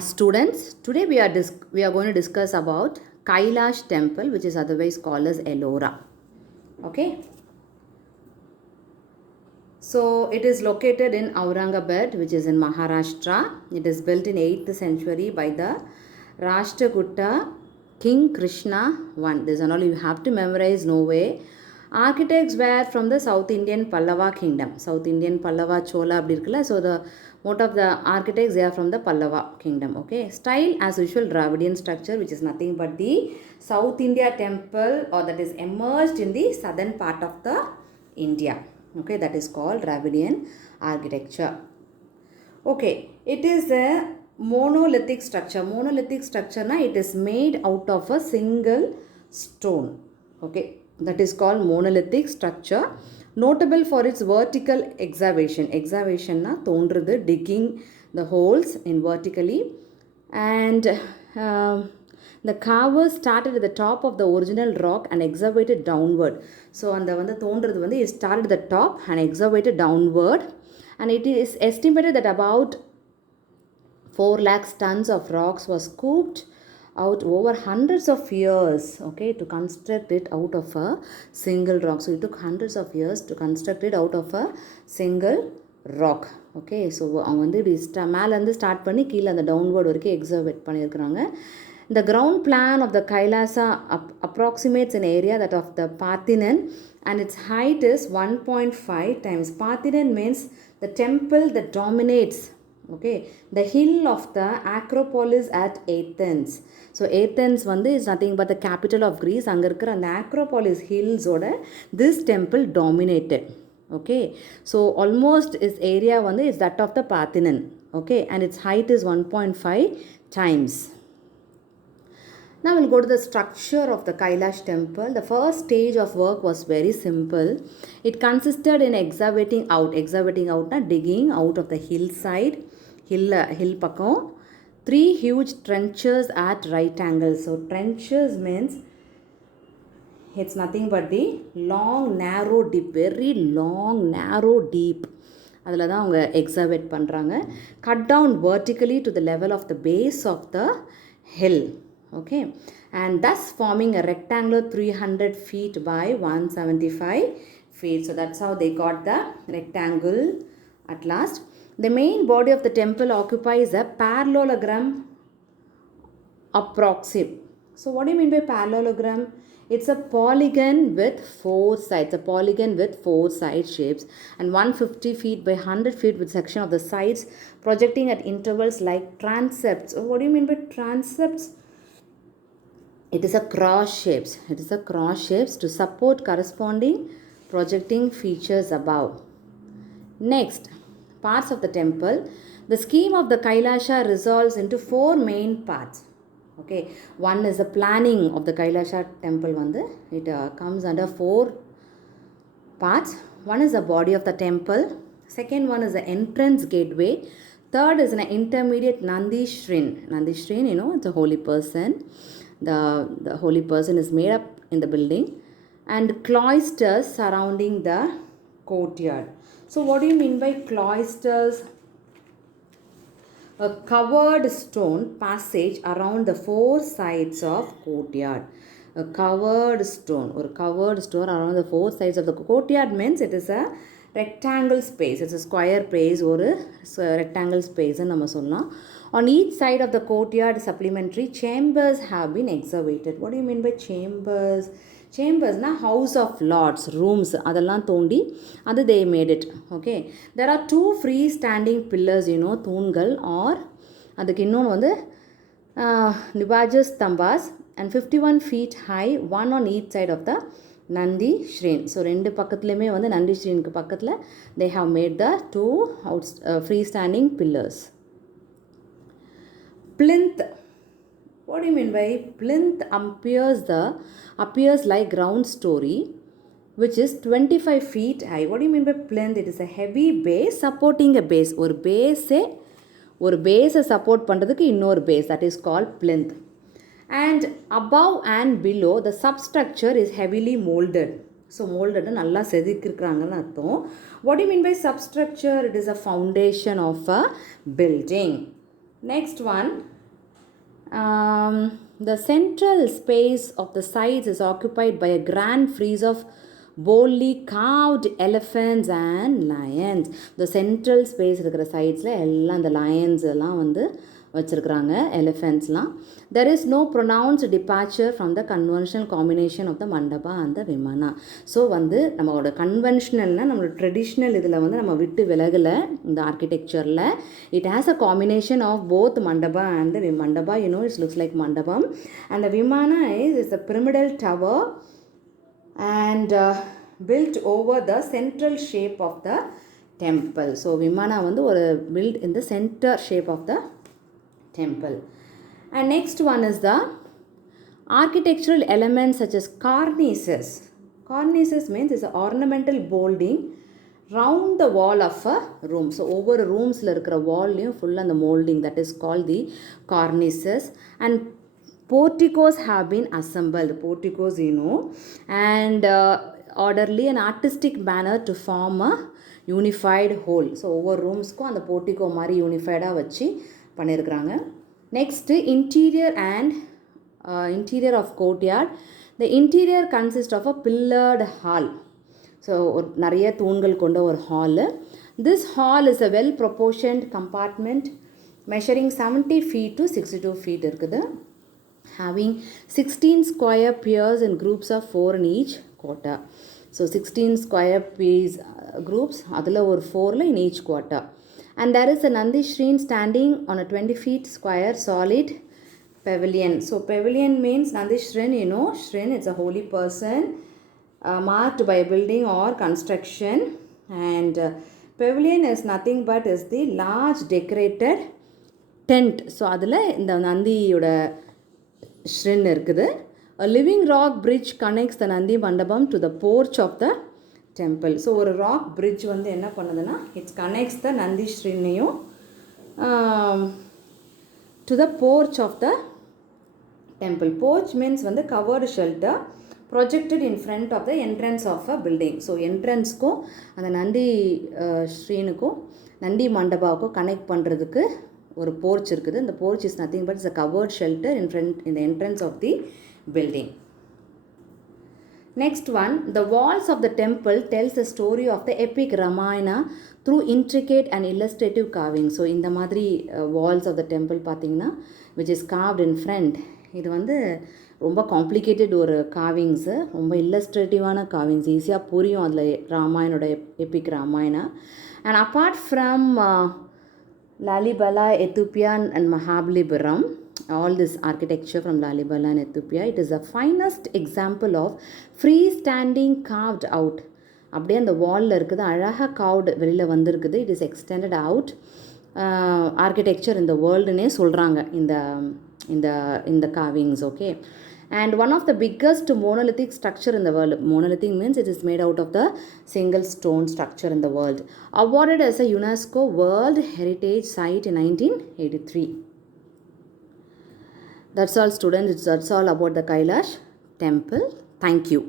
Students, today we are going to discuss about Kailash temple, which is otherwise called as Ellora. Okay, so it is located in Aurangabad, which is in Maharashtra. It is built in 8th century by the Rashtrakuta King Krishna I. This is all you have to memorize, no way. Architects were from the South Indian Pallava kingdom. South Indian Pallava Chola அப்படி இருக்குல்ல. So the most of the architects they are from the Pallava kingdom. Okay. Style as usual Dravidian structure, which is nothing but the South India temple or that is emerged in the southern part of the India. Okay, that is called Dravidian architecture. Okay, it is a monolithic structure. Monolithic structure na it is made out of a single stone. Okay, that is called monolithic structure. Notable for its vertical excavation. Excavation na thondrudhu, digging the holes in vertically, and the carvers started at the top of the original rock and excavated downward. So அந்த வந்து தோன்றது வந்து it started at the top and excavated downward, and it is estimated that about 4 lakh tons of rocks was scooped out over hundreds of years, okay, to construct it out of a single rock. So it took hundreds of years to construct it out of a single rock. Okay, so அவங்க வந்து இப்படி மேலேருந்து start பண்ணி கீழே அந்த downward வரைக்கும் எக்ஸவேட் பண்ணியிருக்கிறாங்க. The ground plan of the Kailasa approximates an area that of the Parthinan, and its height is 1.5 times. Parthinan means the temple that dominates, okay, the hill of the Acropolis at Athens. So Athens is nothing but the capital of Greece. அங்கே இருக்கிற அந்த Acropolis hills ஓட this temple dominated. Okay, so almost its area is that of the Parthinan. Okay, and its height is 1.5 times. Now we'll go to the structure of the Kailash temple. The first stage of work was very simple. It consisted in excavating out na digging out of the hillside, hill pakam, 3 huge trenches at right angles. So trenches means it's nothing but the long narrow deep, very long narrow deep. அதில் தான் அவங்க excavate பண்ணுறாங்க. Cut down vertically to the level of the base of the hill. Okay, and thus forming a rectangular 300 feet by 175 feet. So that's how they got the rectangle at last. The main body of the temple occupies a parallelogram approximate. So what do you mean by parallelogram? It's a polygon with 4 sides. A polygon with 4 side shapes, and 150 feet by 100 feet with section of the sides projecting at intervals like transepts. So what do you mean by transepts? It is a cross shapes. It is a cross shapes to support corresponding projecting features above. Next, parts of the temple. The scheme of the Kailasha resolves into 4 main parts. Okay, one is the planning of the Kailasha temple. It comes under 4 parts. One is the body of the temple. Second one is the entrance gateway. Third is an intermediate Nandi Shrin. Nandi Shrin, it's a holy person. The holy person is made up in the building, and cloisters surrounding the courtyard. So what do you mean by cloisters? A covered stone passage around the 4 sides of courtyard. A covered stone around the 4 sides of the courtyard means it is a rectangle space. It's a square space or a rectangle space. On each side of the courtyard, supplementary chambers have been excavated. What do you mean by chambers? Chambers na house of lords, rooms, adallam thondi adu they made it. Okay, there are 2 freestanding pillars, தூண்கள், or அதுக்கு இன்னொன்று Nibajas Stambas, and 51 feet high, one on each side of the Nandi Shrin. So ரெண்டு பக்கத்துலையுமே Nandi Shrinக்கு பக்கத்தில் they have made the 2 freestanding pillars. Plinth. What do you mean by plinth? Appears like ground story, which is 25 feet high. What do you mean by plinth? It is a heavy base supporting a base. ஒரு பேஸை support பண்ணுறதுக்கு இன்னொரு base, that is called plinth. And above and below the substructure is heavily molded. So molded நல்லா செதுக்கிருக்கிறாங்கன்னு அர்த்தம். What do you mean by substructure? It is a foundation of a building. Next one, the central space of the sides is occupied by a grand frieze of boldly carved elephants and lions. The central space இருக்கிற சைட்ஸில் எல்லாம் அந்த lions எல்லாம் வந்து வச்சுருக்குறாங்க, எலிஃபென்ட்ஸ்லாம். There is no pronounced departure from the conventional combination of the mandapa and the vimana. So வந்து நம்மளோட கன்வென்ஷனல்னால் நம்மளோட traditional இதில் வந்து நம்ம விட்டு விலகலை இந்த ஆர்கிடெக்சரில். It has a combination of both mandapa and the mandapa. You know, it looks like mandapam. And the vimana is a pyramidal tower and built over the central shape of the temple. So vimana வந்து ஒரு built in the center shape of the temple. And next one is the architectural elements such as cornices. Cornices means is an ornamental molding round the wall of a room. So over roomsல இருக்கிற wallலையும் full அந்த molding, that is called the cornices. And porticos have been assembled. Porticos, you know, and orderly and artistic manner to form a unified whole. So over roomஸ்க்கும் அந்த portico மாதிரி யூனிஃபைடாக வச்சு பண்ணியிருக்கிறாங்க. Next interior and interior of courtyard. The interior consist of a pillared hall. So ஒரு நிறைய தூண்கள் கொண்ட ஒரு hall. This hall is a well proportioned compartment measuring 70 feet to 62 feet இருக்குது. Having 16 square piers in groups of 4 in each quarter. So 16 square piers groups, அதில் ஒரு 4 in each quarter. And there is a Nandi Shrine standing on a 20 feet square solid pavilion. So pavilion means Nandi Shrine, you know, Shrine, it's a holy person marked by a building or construction. And pavilion is nothing but is the large decorated tent. So அதில் இந்த நந்தியோட Shrine இருக்குது. A living rock bridge connects the Nandi Mandapam to the porch of the temple. So ஒரு rock bridge வந்து என்ன பண்ணுதுன்னா, it's connects the Nandi ஸ்ரீனையும் to the porch of the temple. Porch means வந்து covered shelter projected in front of the entrance of a building. So என்ட்ரன்ஸ்க்கும் அந்த நந்தி ஸ்ரீனுக்கும் நந்தி மண்டபாவுக்கும் கனெக்ட் பண்ணுறதுக்கு ஒரு போர்ச் இருக்குது. இந்த porch is nothing but it's a covered shelter in the entrance of the building. Next one, the walls of the temple tells the story of the epic Ramayana through intricate and illustrative carving. So இந்த மாதிரி walls of the temple பார்த்தீங்கன்னா which is carved in front, இது வந்து ரொம்ப complicated ஒரு கார்விங்ஸு, ரொம்ப இல்லஸ்ட்ரேட்டிவான carvings, ஈஸியாக புரியும் அதில் ராமாயணோட epic Ramayana. And apart from Lalibela, Ethiopia and Mahabalipuram, all this architecture from Lalibela and Ethiopia, it is the finest example of freestanding carved out. அப்படியே அந்த வாலில் இருக்குது, அழகாக காவ்டு வெளியில் வந்திருக்குது. It is extended out architecture இந்த வேர்ல்டுன்னே சொல்கிறாங்க இந்த இந்த இந்த carvings. Okay, and one of the biggest monolithic structure in the world. Monolithic means it is made out of the single stone structure in the world, awarded as a UNESCO World Heritage Site in 1983. That's all students, that's all about the Kailash temple. Thank you.